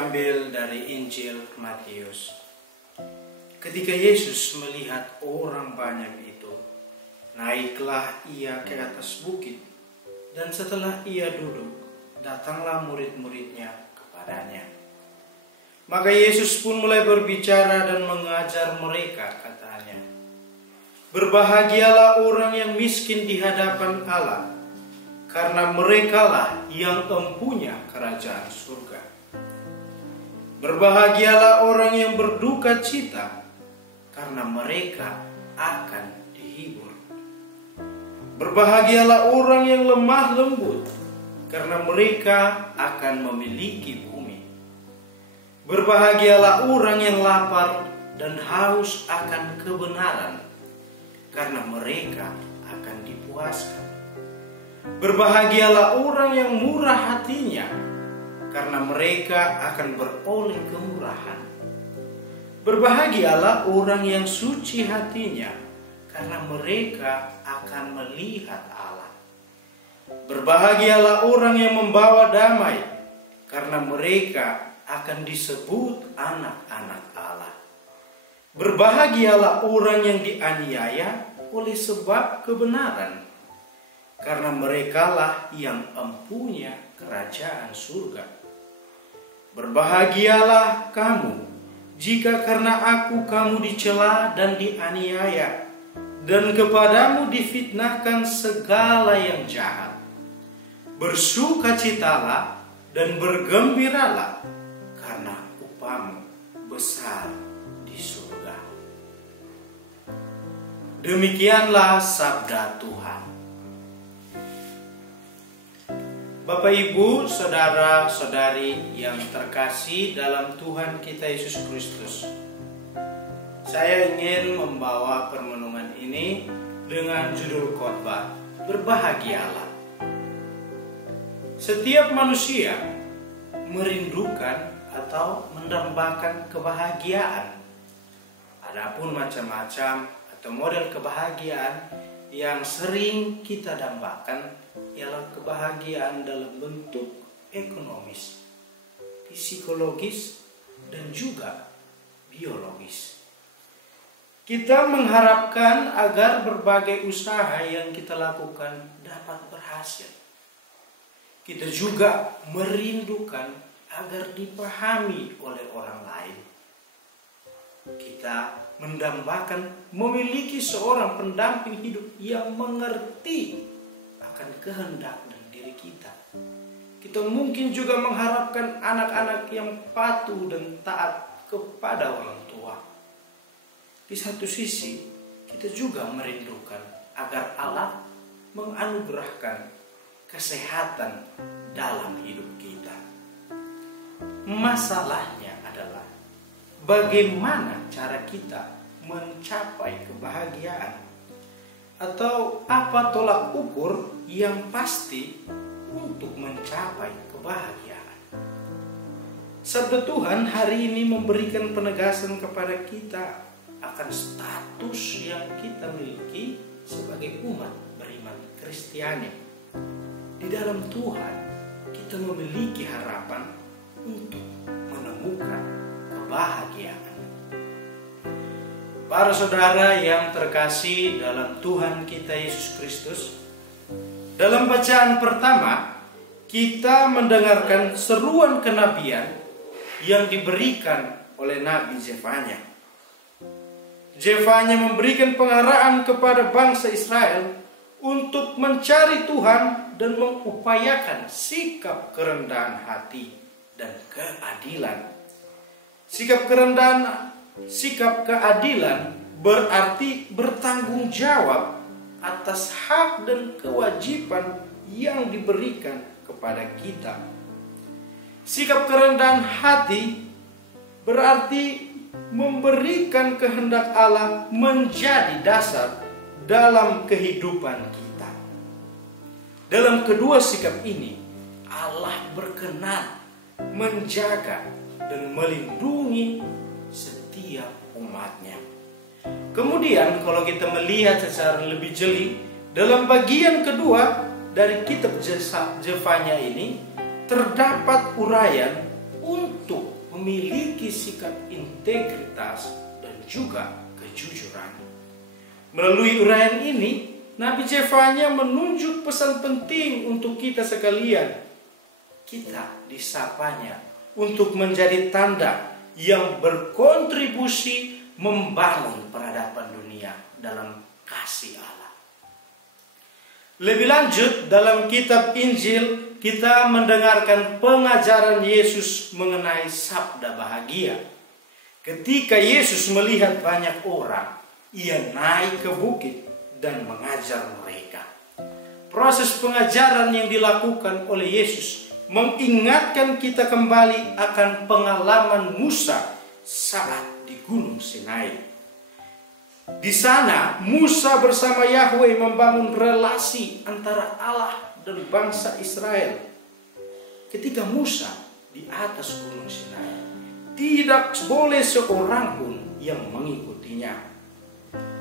diambil dari Injil Matius. Ketika Yesus melihat orang banyak itu, naiklah ia ke atas bukit, dan setelah ia duduk, datanglah murid-muridnya kepadanya. Maka Yesus pun mulai berbicara dan mengajar mereka, katanya, "Berbahagialah orang yang miskin di hadapan Allah, karena merekalah yang empunya kerajaan surga. Berbahagialah orang yang berduka cita, karena mereka akan dihibur. Berbahagialah orang yang lemah lembut, karena mereka akan memiliki bumi. Berbahagialah orang yang lapar dan haus akan kebenaran, karena mereka akan dipuaskan. Berbahagialah orang yang murah hatinya, karena mereka akan beroleh kemurahan. Berbahagialah orang yang suci hatinya, karena mereka akan melihat Allah. Berbahagialah orang yang membawa damai, karena mereka akan disebut anak-anak Allah. Berbahagialah orang yang dianiaya oleh sebab kebenaran, karena merekalah yang empunya kerajaan surga. Berbahagialah kamu jika karena aku kamu dicela dan dianiaya, dan kepadamu difitnahkan segala yang jahat. Bersukacitalah dan bergembiralah, karena upahmu besar di surga." Demikianlah sabda Tuhan. Bapak, Ibu, saudara-saudari yang terkasih dalam Tuhan kita Yesus Kristus, saya ingin membawa permenungan ini dengan judul khotbah, "Berbahagialah." Setiap manusia merindukan atau mendambakan kebahagiaan. Adapun macam-macam atau model kebahagiaan yang sering kita dambakan ialah kebahagiaan dalam bentuk ekonomis, psikologis, dan juga biologis. Kita mengharapkan agar berbagai usaha yang kita lakukan dapat berhasil. Kita juga merindukan agar dipahami oleh orang lain. Kita mendambakan memiliki seorang pendamping hidup yang mengerti akan kehendak dan diri kita. Kita mungkin juga mengharapkan anak-anak yang patuh dan taat kepada orang tua. Di satu sisi, kita juga merindukan agar Allah menganugerahkan kesehatan dalam hidup kita. Masalahnya adalah bagaimana cara kita mencapai kebahagiaan, atau apa tolak ukur yang pasti untuk mencapai kebahagiaan. Sabda Tuhan hari ini memberikan penegasan kepada kita akan status yang kita miliki sebagai umat beriman Kristiani. Di dalam Tuhan kita memiliki harapan untuk menemukan kebahagiaan. Para saudara yang terkasih dalam Tuhan kita Yesus Kristus, dalam bacaan pertama kita mendengarkan seruan kenabian yang diberikan oleh Nabi Zefanya. Zefanya memberikan pengaraan kepada bangsa Israel untuk mencari Tuhan dan mengupayakan sikap kerendahan hati dan keadilan. Sikap keadilan berarti bertanggung jawab atas hak dan kewajiban yang diberikan kepada kita. Sikap kerendahan hati berarti memberikan kehendak Allah menjadi dasar dalam kehidupan kita. Dalam kedua sikap ini, Allah berkenan menjaga dan melindungi setiap umatnya. Kemudian kalau kita melihat secara lebih jeli, dalam bagian kedua dari kitab Zefanya ini terdapat uraian untuk memiliki sikap integritas dan juga kejujuran. Melalui uraian ini, Nabi Zefanya menunjuk pesan penting untuk kita sekalian. Kita disapanya untuk menjadi tanda yang berkontribusi membangun peradaban dunia dalam kasih Allah. Lebih lanjut, dalam kitab Injil kita mendengarkan pengajaran Yesus mengenai sabda bahagia. Ketika Yesus melihat banyak orang, Ia naik ke bukit dan mengajar mereka. Proses pengajaran yang dilakukan oleh Yesus mengingatkan kita kembali akan pengalaman Musa saat di Gunung Sinai. Di sana Musa bersama Yahweh membangun relasi antara Allah dan bangsa Israel. Ketika Musa di atas Gunung Sinai, tidak boleh seorang pun yang mengikutinya.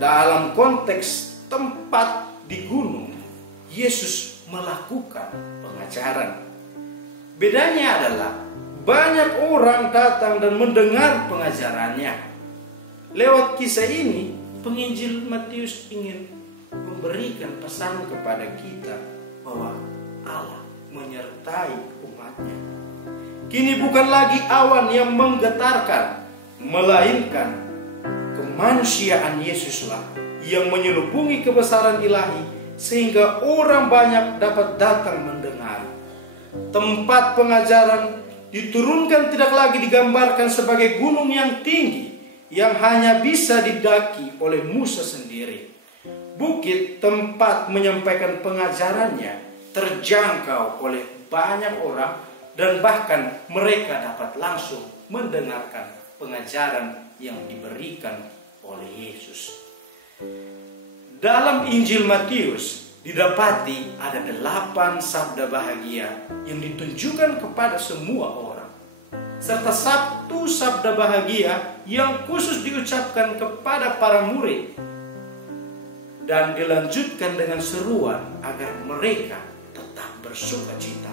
Dalam konteks tempat di gunung, Yesus melakukan pengajaran. Bedanya adalah banyak orang datang dan mendengar pengajarannya. Lewat kisah ini, penginjil Matius ingin memberikan pesan kepada kita bahwa Allah menyertai umatnya. Kini bukan lagi awan yang menggetarkan, melainkan kemanusiaan Yesuslah yang menyelubungi kebesaran ilahi sehingga orang banyak dapat datang mendengar. Tempat pengajaran diturunkan tidak lagi digambarkan sebagai gunung yang tinggi yang hanya bisa didaki oleh Musa sendiri. Bukit tempat menyampaikan pengajarannya terjangkau oleh banyak orang dan bahkan mereka dapat langsung mendengarkan pengajaran yang diberikan oleh Yesus. Dalam Injil Matius didapati ada 8 sabda bahagia yang ditunjukkan kepada semua orang, serta 1 sabda bahagia yang khusus diucapkan kepada para murid dan dilanjutkan dengan seruan agar mereka tetap bersukacita.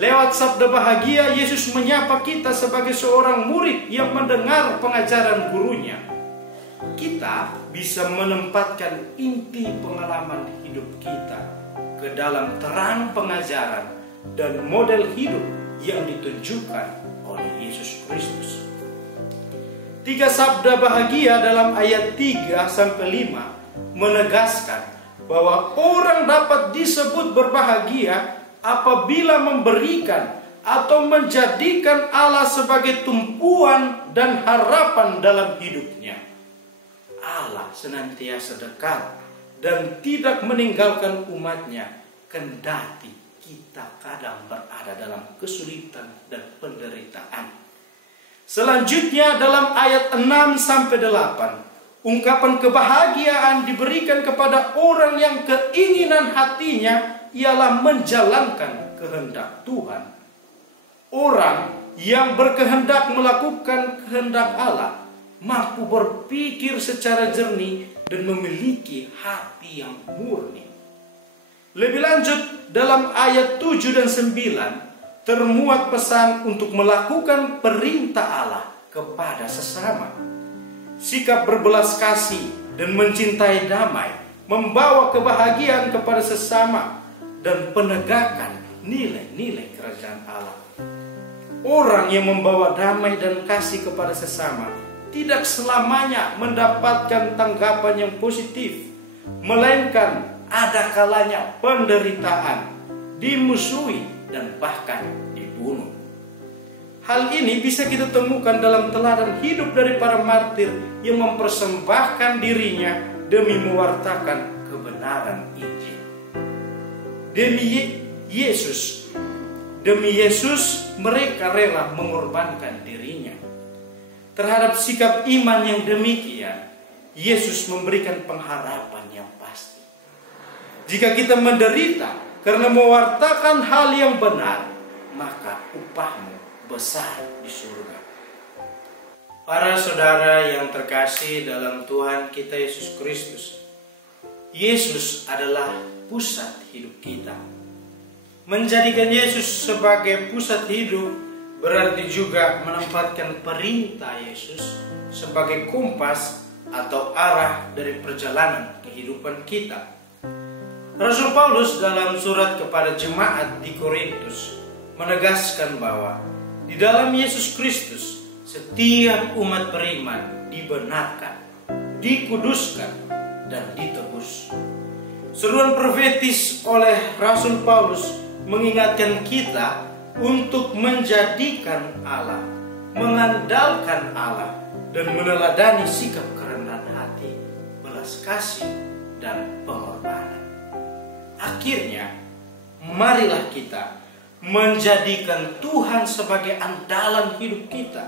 Lewat sabda bahagia, Yesus menyapa kita sebagai seorang murid yang mendengar pengajaran gurunya. Kita bisa menempatkan inti pengalaman hidup kita ke dalam terang pengajaran dan model hidup yang ditunjukkan oleh Yesus Kristus. 3 sabda bahagia dalam ayat 3-5 menegaskan bahwa orang dapat disebut berbahagia apabila memberikan atau menjadikan Allah sebagai tumpuan dan harapan dalam hidupnya. Allah senantiasa dekat dan tidak meninggalkan umatnya, kendati kita kadang berada dalam kesulitan dan penderitaan. Selanjutnya dalam ayat 6-8, ungkapan kebahagiaan diberikan kepada orang yang keinginan hatinya ialah menjalankan kehendak Tuhan. Orang yang berkehendak melakukan kehendak Allah mampu berpikir secara jernih dan memiliki hati yang murni. Lebih lanjut, dalam ayat 7 dan 9 termuat pesan untuk melakukan perintah Allah kepada sesama. Sikap berbelas kasih dan mencintai damai membawa kebahagiaan kepada sesama dan penegakan nilai-nilai kerajaan Allah. Orang yang membawa damai dan kasih kepada sesama tidak selamanya mendapatkan tanggapan yang positif, melainkan ada kalanya penderitaan, dimusuhi, dan bahkan dibunuh. Hal ini bisa kita temukan dalam teladan hidup dari para martir yang mempersembahkan dirinya demi mewartakan kebenaran Injil. Demi Yesus mereka rela mengorbankan dirinya. Terhadap sikap iman yang demikian, Yesus memberikan pengharapan yang pasti. Jika kita menderita karena mewartakan hal yang benar, maka upahmu besar di surga. Para saudara yang terkasih dalam Tuhan kita Yesus Kristus, Yesus adalah pusat hidup kita. Menjadikan Yesus sebagai pusat hidup berarti juga menempatkan perintah Yesus sebagai kompas atau arah dari perjalanan kehidupan kita. Rasul Paulus dalam surat kepada jemaat di Korintus menegaskan bahwa di dalam Yesus Kristus setiap umat beriman dibenarkan, dikuduskan, dan ditebus. Seruan profetis oleh Rasul Paulus mengingatkan kita untuk menjadikan Allah, mengandalkan Allah, dan meneladani sikap kerendahan hati, belas kasih, dan pengorbanan. Akhirnya, marilah kita menjadikan Tuhan sebagai andalan hidup kita,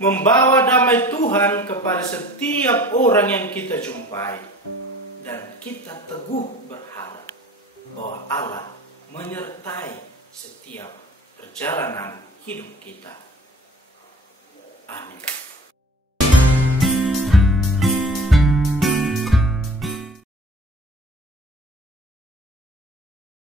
membawa damai Tuhan kepada setiap orang yang kita jumpai, dan kita teguh berharap bahwa Allah menyertai setiap perjalanan hidup kita.